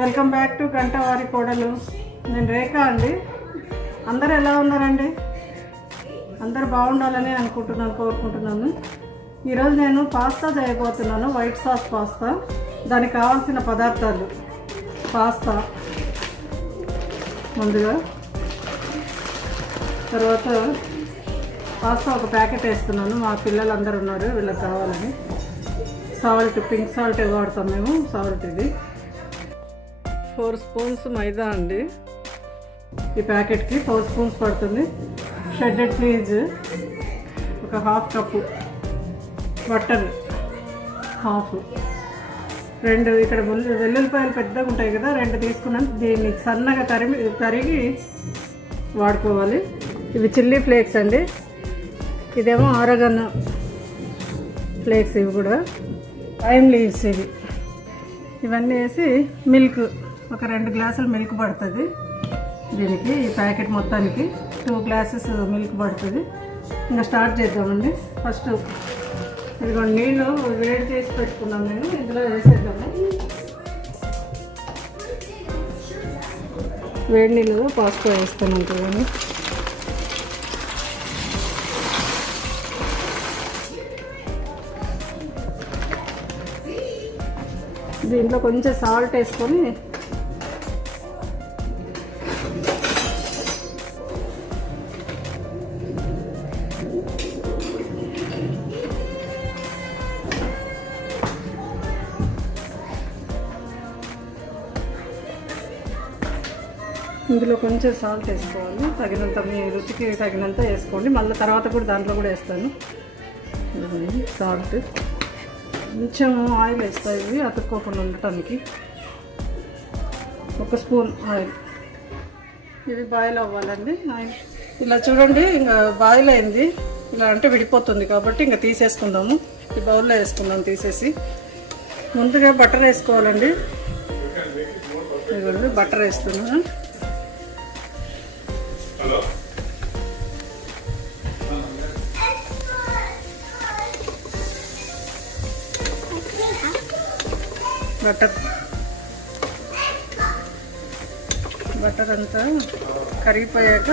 Welcome back to గంటవారికోడలు. నేను రేఖ అండి. అందరూ ఎలా ఉన్నారండి? అందరూ బాగుండాలని కోరుకుంటున్నాను. ఈరోజు నేను పాస్తా చేయబోతున్నాను, వైట్ సాస్ పాస్తా. దానికి కావాల్సిన పదార్థాలు: పాస్తా ముందుగా, తర్వాత పాస్తా ఒక ప్యాకెట్ వేస్తున్నాను. మా పిల్లలందరూ ఉన్నారు, వీళ్ళకి కావాలని. సాల్ట్, పింక్ సాల్ట్ వాడతాం మేము. సాల్ట్ ఇది 4 స్పూన్స్ మైదా అండి. ఈ ప్యాకెట్కి 4 స్పూన్స్ పడుతుంది. షెడ్డెడ్ చీజ్ ఒక 1/2 కప్పు, బటర్ 1/2, 2 ఇక్కడ వెల్లుల్లిపాయలు పెద్దగా ఉంటాయి కదా, 2 తీసుకున్నాను. దీన్ని సన్నగా తరిగి వాడుకోవాలి. ఇవి చిల్లీ ఫ్లేక్స్ అండి. ఇదేమో ఆరగన్ ఫ్లేక్స్, ఇవి కూడా లైమ్ లీవ్స్. ఇవన్నీ వేసి మిల్క్, ఒక 2 గ్లాసులు మిల్క్ పడుతుంది దీనికి. ఈ ప్యాకెట్ మొత్తానికి 2 గ్లాసెస్ మిల్క్ పడుతుంది. ఇంకా స్టార్ట్ చేద్దామండి. ఫస్ట్ ఇదిగోండి, నీళ్ళు వేడి చేసి పెట్టుకున్నాను నేను. ఇందులో వేసేద్దాము. వేడి నీళ్ళలో పాస్తా వేస్తాను అంతేగాని. దీంట్లో కొంచెం సాల్ట్ వేసుకొని ఇందులో కొంచెం సాల్ట్ వేసుకోవాలి. తగినంత, మీ రుచికి తగినంత వేసుకోండి. మళ్ళీ తర్వాత కూడా దాంట్లో కూడా వేస్తాను సాల్ట్. కొంచెం ఆయిల్ వేస్తాయి ఇవి అతుక్కోకుండా ఉండటానికి. 1 స్పూన్ ఆయిల్. ఇది బాయిల్ అవ్వాలండి. ఆయిల్ ఇలా చూడండి, ఇంకా బాయిల్ అయింది. ఇలా అంటే విడిపోతుంది కాబట్టి ఇంకా తీసేసుకుందాము. ఈ బౌల్లో వేసుకుందాం తీసేసి. ముందుగా బటర్ వేసుకోవాలండి. ఇదిగోండి బటర్ వేస్తున్నాను. బటర్ అంతా కరిగిపోయాక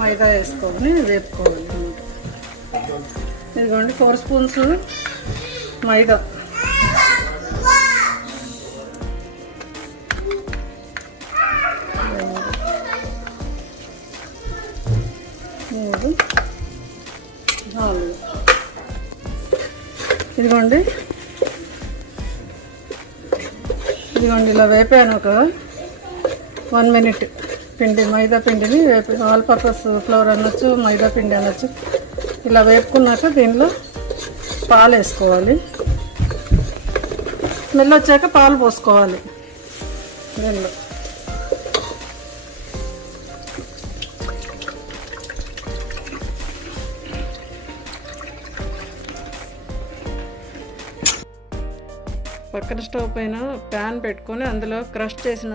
మైదా వేసుకొని వేపుకోవాలి అన్నమాట. ఇదిగోండి 4 స్పూన్స్ మైదా. ఇదిగోండి ఇలా వేపాను. ఒక 1 మినిట్ పిండి, మైదా పిండిని వేపి, ఆల్ పర్పస్ ఫ్లోర్ అనొచ్చు, మైదా పిండి అనొచ్చు. ఇలా వేపుకున్నాక దీనిలో పాలు వేసుకోవాలి. స్మెల్ వచ్చాక పాలు పోసుకోవాలి దీనిలో. పక్కన స్టవ్ పైన ప్యాన్ పెట్టుకొని అందులో క్రష్ చేసిన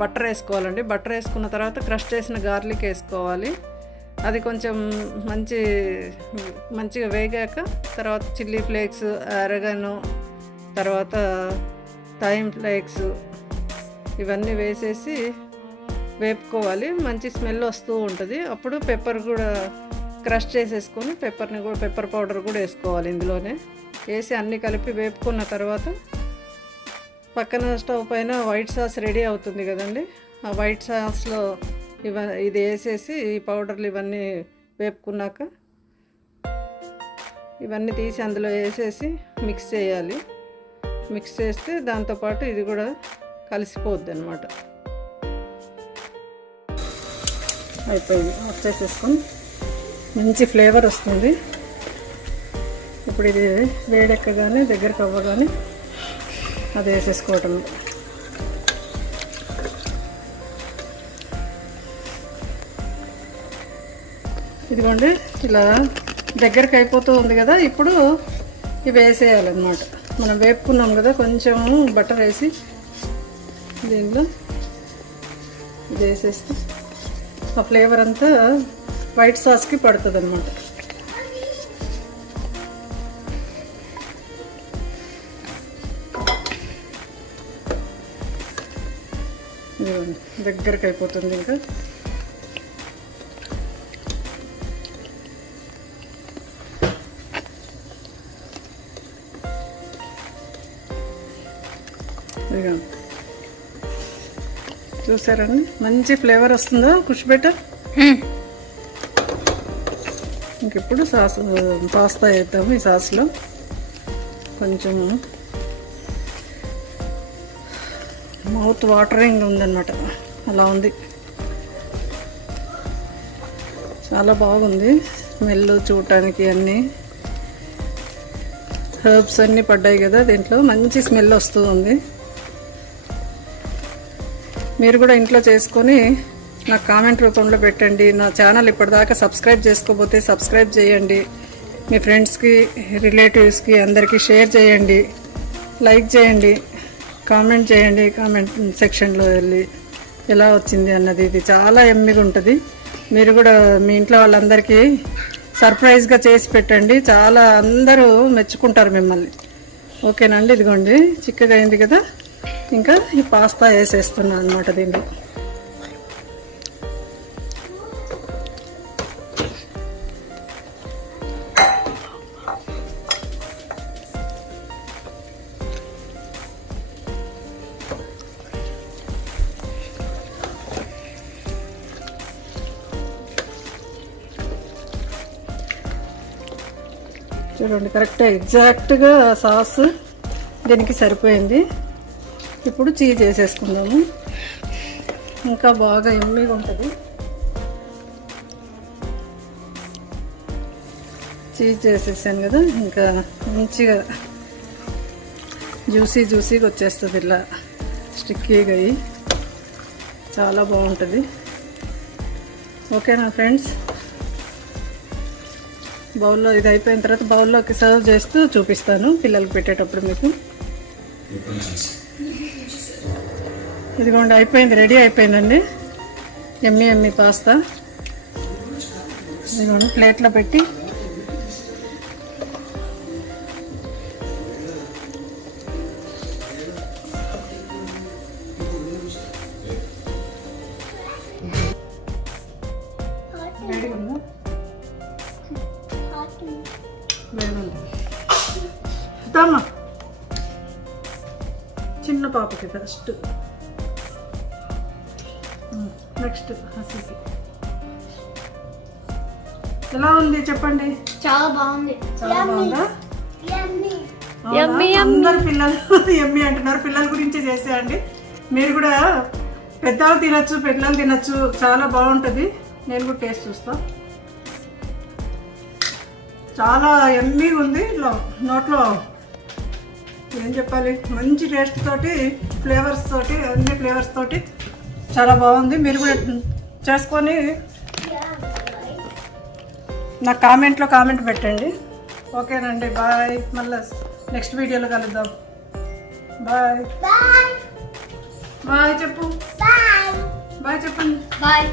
బటర్ వేసుకోవాలండి. బటర్ వేసుకున్న తర్వాత క్రష్ చేసిన గార్లిక్ వేసుకోవాలి. అది కొంచెం మంచిగా వేగాక తర్వాత చిల్లీ ఫ్లేక్స్, అరగను, తర్వాత థైమ్ ఫ్లేక్స్ ఇవన్నీ వేసేసి వేపుకోవాలి. మంచి స్మెల్ వస్తూ ఉంటుంది. అప్పుడు పెప్పర్ కూడా క్రష్ చేసేసుకొని పెప్పర్ పౌడర్ కూడా వేసుకోవాలి ఇందులోనే. వేసి అన్నీ కలిపి వేపుకున్న తర్వాత పక్కన స్టవ్ పైన వైట్ సాస్ రెడీ అవుతుంది కదండి. ఆ వైట్ సాస్లో ఇది వేసేసి ఈ పౌడర్లు ఇవన్నీ వేపుకున్నాక ఇవన్నీ తీసి అందులో వేసేసి మిక్స్ చేయాలి. మిక్స్ చేస్తే దాంతోపాటు ఇది కూడా కలిసిపోద్ది అన్నమాట. అయిపోయింది. వచ్చేసేసుకొని మంచి ఫ్లేవర్ వస్తుంది. ఇప్పుడు ఇది వేడెక్కగానే, దగ్గరకు అవ్వగానే అది వేసేసుకోవటం. ఇదిగోండి ఇలా దగ్గరికి అయిపోతూ ఉంది కదా. ఇప్పుడు ఇవి వేసేయాలన్నమాట. మనం వేపుకున్నాం కదా, కొంచెం బటర్ వేసి దీనిలో ఇది వేసేస్తే ఆ ఫ్లేవర్ అంతా వైట్ సాస్కి పడుతుంది అన్నమాట. దగ్గరికి అయిపోతుంది ఇంకా. చూసారండి మంచి ఫ్లేవర్ వస్తుందో కుష్బెట్ట. ఇంక ఇప్పుడు పాస్తా వేద్దాము. ఈ సాస్లో కొంచెం మౌత్ వాటరింగ్ ఉందన్నమాట, అలా ఉంది. చాలా బాగుంది స్మెల్ చూడటానికి. అన్నీ హెర్బ్స్ అన్నీ పడ్డాయి కదా దీంట్లో, మంచి స్మెల్ వస్తుంది. మీరు కూడా ఇంట్లో చేసుకొని నాకు కామెంట్ రూపంలో పెట్టండి. నా ఛానల్ ఇప్పటిదాకా సబ్స్క్రైబ్ చేసుకోకపోతే సబ్స్క్రైబ్ చేయండి. మీ ఫ్రెండ్స్కి, రిలేటివ్స్కి అందరికీ షేర్ చేయండి, లైక్ చేయండి, కామెంట్ చేయండి. కామెంట్ సెక్షన్లో వెళ్ళి ఎలా వచ్చింది అన్నది. ఇది చాలా యమ్మీగా ఉంటుంది. మీరు కూడా మీ ఇంట్లో వాళ్ళందరికీ సర్ప్రైజ్గా చేసి పెట్టండి. చాలా అందరూ మెచ్చుకుంటారు మిమ్మల్ని. ఓకేనండి. ఇదిగోండి చిక్కగా అయింది కదా. ఇంకా ఈ పాస్తా వేసేస్తున్నాను అన్నమాట దీంట్లో. చూడండి కరెక్ట్గా ఎగ్జాక్ట్గా సాస్ దీనికి సరిపోయింది. ఇప్పుడు చీజ్ వేసేసుకుందాము. ఇంకా బాగా యమ్మీగా ఉంటుంది. చీజ్ వేసేసాను కదా, ఇంకా మంచిగా జ్యూసీగా వచ్చేస్తుంది. ఇలా స్టిక్కీగా అయ్యి చాలా బాగుంటుంది. ఓకేనా ఫ్రెండ్స్. బౌల్లో ఇది అయిపోయిన తర్వాత బౌల్లోకి సర్వ్ చేస్తూ చూపిస్తాను పిల్లలకి పెట్టేటప్పుడు మీకు. ఇదిగోండి అయిపోయింది, రెడీ అయిపోయిందండి యమ్మీ పాస్తా. ఇదిగోండి ప్లేట్లో పెట్టి రెడీ ఉందా? లేదమ్మా చిన్న పాపకి ఫస్ట్, నెక్స్ట్ హసీకి. ఎలా ఉంది చెప్పండి? చాలా బాగుంది. చాలా బాగుందా? అందరు పిల్లలు యమ్మీ అంటున్నారు. పిల్లల గురించి చేసేయండి. మీరు కూడా పెద్దలు తినచ్చు, పిల్లలు తినచ్చు. చాలా బాగుంటుంది. నేను కూడా టేస్ట్ చూస్తా. చాలా యమ్మీగా ఉంది. నోట్లో ఏం చెప్పాలి, మంచి టేస్ట్ తోటి, ఫ్లేవర్స్ తోటి, అన్ని ఫ్లేవర్స్ తోటి చాలా బాగుంది. మీరు కూడా చేసుకొని నాకు కామెంట్లో కామెంట్ పెట్టండి. ఓకేనండి. బాయ్. మళ్ళీ నెక్స్ట్ వీడియోలో కలుద్దాం. బాయ్. బాయ్ చెప్పు. బాయ్ చెప్పండి. బాయ్.